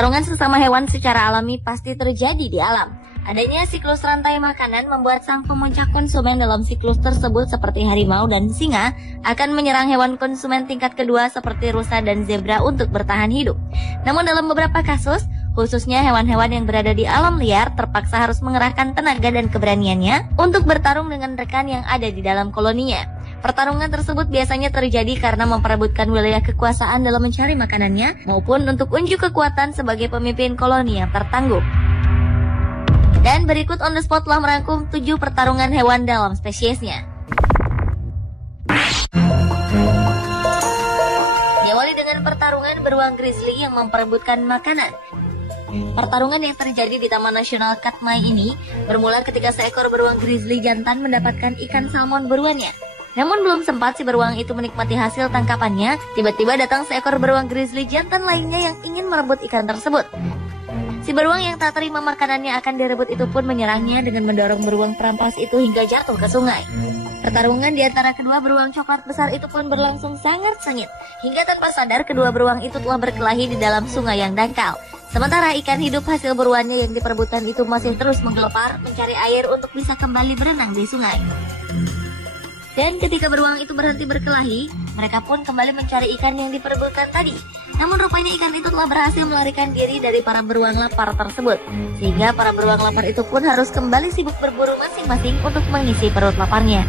Pertarungan sesama hewan secara alami pasti terjadi di alam. Adanya siklus rantai makanan membuat sang pemuncak konsumen dalam siklus tersebut seperti harimau dan singa akan menyerang hewan konsumen tingkat kedua seperti rusa dan zebra untuk bertahan hidup. Namun dalam beberapa kasus, khususnya hewan-hewan yang berada di alam liar terpaksa harus mengerahkan tenaga dan keberaniannya untuk bertarung dengan rekan yang ada di dalam koloninya. Pertarungan tersebut biasanya terjadi karena memperebutkan wilayah kekuasaan dalam mencari makanannya maupun untuk unjuk kekuatan sebagai pemimpin koloni yang tertangguh. Dan berikut on the spot telah merangkum 7 pertarungan hewan dalam spesiesnya. Diawali dengan pertarungan beruang grizzly yang memperebutkan makanan. Pertarungan yang terjadi di Taman Nasional Katmai ini bermula ketika seekor beruang grizzly jantan mendapatkan ikan salmon buruannya. Namun belum sempat si beruang itu menikmati hasil tangkapannya, tiba-tiba datang seekor beruang grizzly jantan lainnya yang ingin merebut ikan tersebut. Si beruang yang tak terima makanannya akan direbut itu pun menyerangnya dengan mendorong beruang perampas itu hingga jatuh ke sungai. Pertarungan di antara kedua beruang coklat besar itu pun berlangsung sangat sengit, hingga tanpa sadar kedua beruang itu telah berkelahi di dalam sungai yang dangkal. Sementara ikan hidup hasil buruannya yang diperebutkan itu masih terus menggelepar mencari air untuk bisa kembali berenang di sungai. Dan ketika beruang itu berhenti berkelahi, mereka pun kembali mencari ikan yang diperebutkan tadi. Namun rupanya ikan itu telah berhasil melarikan diri dari para beruang lapar tersebut. Sehingga para beruang lapar itu pun harus kembali sibuk berburu masing-masing untuk mengisi perut laparnya.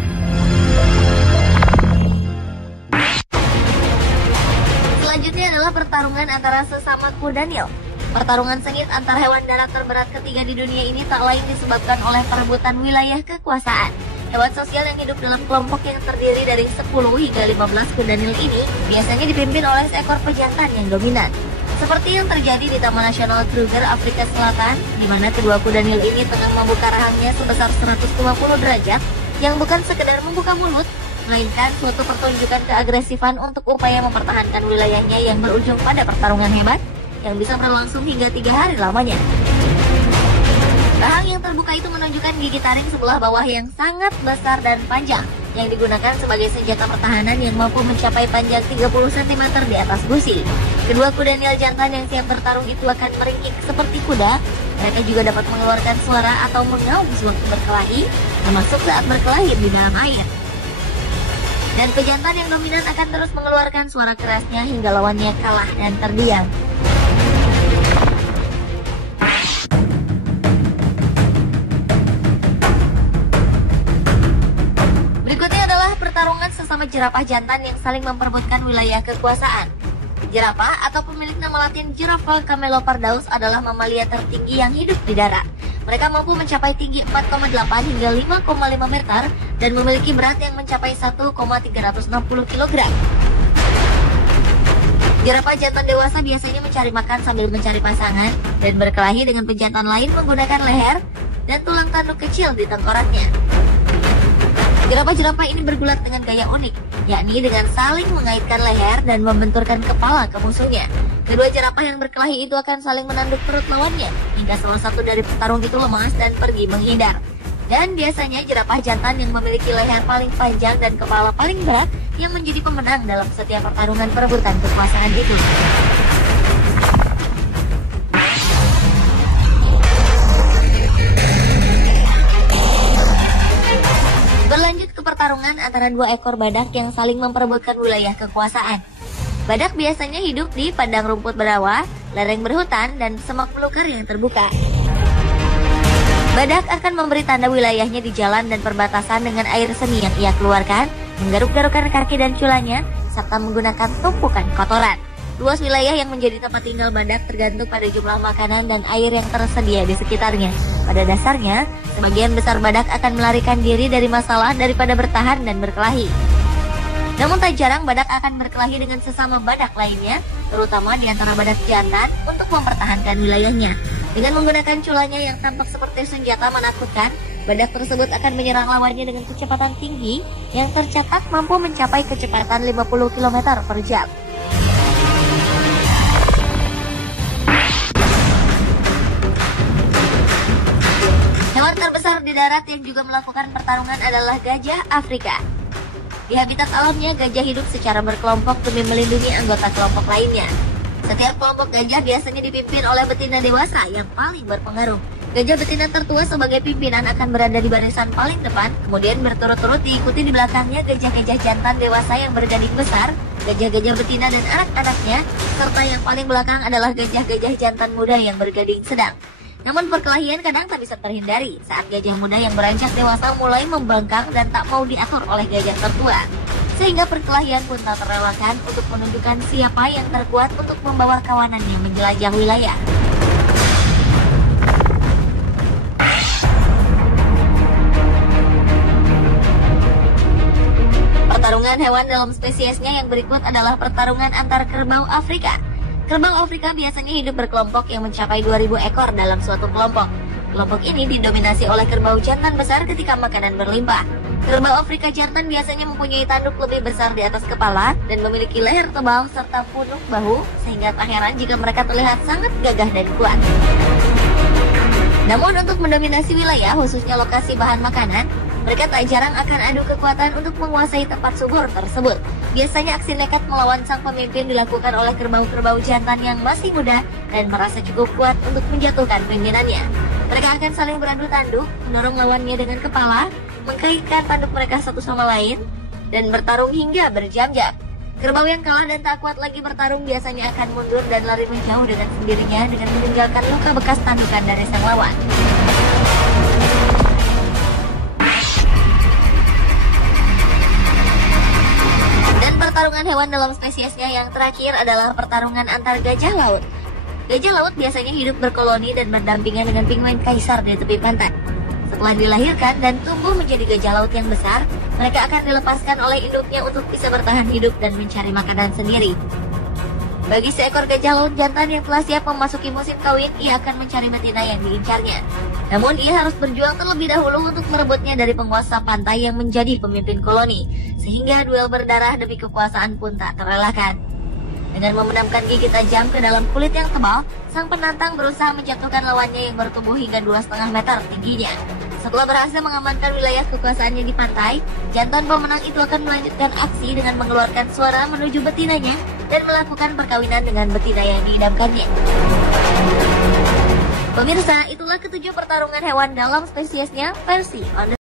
Selanjutnya adalah pertarungan antara sesama kuda Nil. Pertarungan sengit antar hewan darat terberat ketiga di dunia ini tak lain disebabkan oleh perebutan wilayah kekuasaan. Hewan sosial yang hidup dalam kelompok yang terdiri dari 10 hingga 15 kuda Nil ini biasanya dipimpin oleh seekor pejantan yang dominan. Seperti yang terjadi di Taman Nasional Kruger, Afrika Selatan, di mana kedua kuda Nil ini tengah membuka rahangnya sebesar 150 derajat, yang bukan sekedar membuka mulut, melainkan suatu pertunjukan keagresifan untuk upaya mempertahankan wilayahnya yang berujung pada pertarungan hebat yang bisa berlangsung hingga 3 hari lamanya. Rahang yang terbuka itu menunjukkan gigi taring sebelah bawah yang sangat besar dan panjang, yang digunakan sebagai senjata pertahanan yang mampu mencapai panjang 30 cm di atas gusi. Kedua kuda Nil jantan yang siap bertarung itu akan meringkik seperti kuda. Mereka juga dapat mengeluarkan suara atau mengaum sewaktu berkelahi, termasuk saat berkelahi di dalam air. Dan pejantan yang dominan akan terus mengeluarkan suara kerasnya hingga lawannya kalah dan terdiam. Pertarungan sesama jerapah jantan yang saling memperebutkan wilayah kekuasaan. Jerapah atau pemilik nama latin Giraffa camelopardalis adalah mamalia tertinggi yang hidup di darat. Mereka mampu mencapai tinggi 4,8 hingga 5,5 meter dan memiliki berat yang mencapai 1,360 kg. Jerapah jantan dewasa biasanya mencari makan sambil mencari pasangan dan berkelahi dengan pejantan lain menggunakan leher dan tulang tanduk kecil di tengkoraknya. Jerapah-jerapah ini bergulat dengan gaya unik, yakni dengan saling mengaitkan leher dan membenturkan kepala ke musuhnya. Kedua jerapah yang berkelahi itu akan saling menanduk perut lawannya, hingga salah satu dari petarung itu lemas dan pergi menghindar. Dan biasanya jerapah jantan yang memiliki leher paling panjang dan kepala paling berat yang menjadi pemenang dalam setiap pertarungan perebutan kekuasaan itu. Berlanjut ke pertarungan antara 2 ekor badak yang saling memperebutkan wilayah kekuasaan. Badak biasanya hidup di padang rumput berawa, lereng berhutan, dan semak belukar yang terbuka. Badak akan memberi tanda wilayahnya di jalan dan perbatasan dengan air seni yang ia keluarkan, menggaruk-garukkan kaki dan culanya, serta menggunakan tumpukan kotoran. Luas wilayah yang menjadi tempat tinggal badak tergantung pada jumlah makanan dan air yang tersedia di sekitarnya. Pada dasarnya, sebagian besar badak akan melarikan diri dari masalah daripada bertahan dan berkelahi. Namun tak jarang badak akan berkelahi dengan sesama badak lainnya, terutama di antara badak jantan untuk mempertahankan wilayahnya. Dengan menggunakan culanya yang tampak seperti senjata menakutkan, badak tersebut akan menyerang lawannya dengan kecepatan tinggi yang tercatat mampu mencapai kecepatan 50 km per jam. Hewan terbesar di darat yang juga melakukan pertarungan adalah gajah Afrika. Di habitat alamnya, gajah hidup secara berkelompok demi melindungi anggota kelompok lainnya. Setiap kelompok gajah biasanya dipimpin oleh betina dewasa yang paling berpengaruh. Gajah betina tertua sebagai pimpinan akan berada di barisan paling depan, kemudian berturut-turut diikuti di belakangnya gajah-gajah jantan dewasa yang bergading besar, gajah-gajah betina dan anak-anaknya, serta yang paling belakang adalah gajah-gajah jantan muda yang bergading sedang. Namun perkelahian kadang tak bisa terhindari saat gajah muda yang beranjak dewasa mulai membangkang dan tak mau diatur oleh gajah tertua. Sehingga perkelahian pun tak terelakkan untuk menunjukkan siapa yang terkuat untuk membawa kawanannya menjelajah wilayah. Pertarungan hewan dalam spesiesnya yang berikut adalah pertarungan antar kerbau Afrika. Kerbau Afrika biasanya hidup berkelompok yang mencapai 2000 ekor dalam suatu kelompok. Kelompok ini didominasi oleh kerbau jantan besar ketika makanan berlimpah. Kerbau Afrika jantan biasanya mempunyai tanduk lebih besar di atas kepala dan memiliki leher tebal serta punuk bahu, sehingga tak heran jika mereka terlihat sangat gagah dan kuat. Namun untuk mendominasi wilayah, khususnya lokasi bahan makanan, mereka tak jarang akan adu kekuatan untuk menguasai tempat subur tersebut. Biasanya aksi nekat melawan sang pemimpin dilakukan oleh kerbau-kerbau jantan yang masih muda dan merasa cukup kuat untuk menjatuhkan pimpinannya. Mereka akan saling beradu tanduk, mendorong lawannya dengan kepala, mengkaitkan tanduk mereka satu sama lain, dan bertarung hingga berjam-jam. Kerbau yang kalah dan tak kuat lagi bertarung biasanya akan mundur dan lari menjauh dengan sendirinya dengan meninggalkan luka bekas tandukan dari sang lawan. Dan pertarungan hewan dalam spesiesnya yang terakhir adalah pertarungan antar gajah laut. Gajah laut biasanya hidup berkoloni dan berdampingan dengan penguin kaisar di tepi pantai. Setelah dilahirkan dan tumbuh menjadi gajah laut yang besar, mereka akan dilepaskan oleh induknya untuk bisa bertahan hidup dan mencari makanan sendiri. Bagi seekor gajah laut jantan yang telah siap memasuki musim kawin, ia akan mencari betina yang diincarnya. Namun ia harus berjuang terlebih dahulu untuk merebutnya dari penguasa pantai yang menjadi pemimpin koloni, sehingga duel berdarah demi kekuasaan pun tak terelakkan. Dengan memendamkan gigi tajam ke dalam kulit yang tebal, sang penantang berusaha menjatuhkan lawannya yang bertubuh hingga 2,5 meter tingginya. Setelah berhasil mengamankan wilayah kekuasaannya di pantai, jantan pemenang itu akan melanjutkan aksi dengan mengeluarkan suara menuju betinanya dan melakukan perkawinan dengan betina yang diidamkannya. Pemirsa, itulah ketujuh pertarungan hewan dalam spesiesnya versi on the